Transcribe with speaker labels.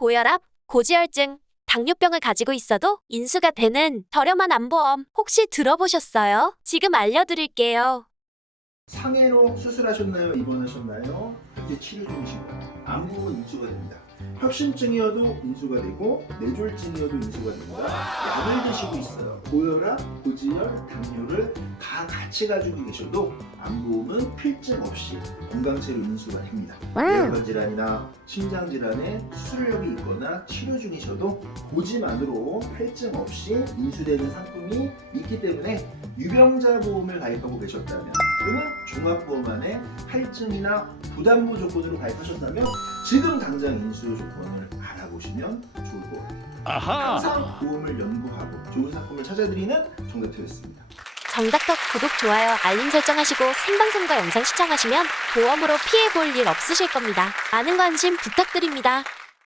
Speaker 1: 고혈압, 고지혈증, 당뇨병을 가지고 있어도 인수가 되는 저렴한 암보험 혹시 들어보셨어요? 지금 알려드릴게요.
Speaker 2: 상해로 수술하셨나요? 입원하셨나요? 현재 치료 중이신가요? 암부은 인수가 됩니다. 협심증이어도 인수가 되고 뇌졸중이어도 인수가 됩니다. 약을 드시고 있어요. 고혈압, 고지혈, 당뇨를 다 같이 가지고 계셔도 암보험은 필증 없이 건강체로 인수가 됩니다. 뇌혈관 질환이나 심장 질환에 수술력이 있거나 치료 중이셔도 고지만으로 필증 없이 인수되는 상품이 있기 때문에 유병자 보험을 가입하고 계셨다면 또는 종합보험 안에 할증이나 부담부 조건으로 가입하셨다면 지금 당장 인수 조건을 알아보시면 좋을 것 같아요.
Speaker 3: 아하.
Speaker 2: 항상 보험을 연구하고 좋은 상품을 찾아드리는 정답표였습니다.
Speaker 1: 정답덕 구독, 좋아요, 알림 설정하시고 생방송과 영상 시청하시면 보험으로 피해 볼 일 없으실 겁니다. 많은 관심 부탁드립니다.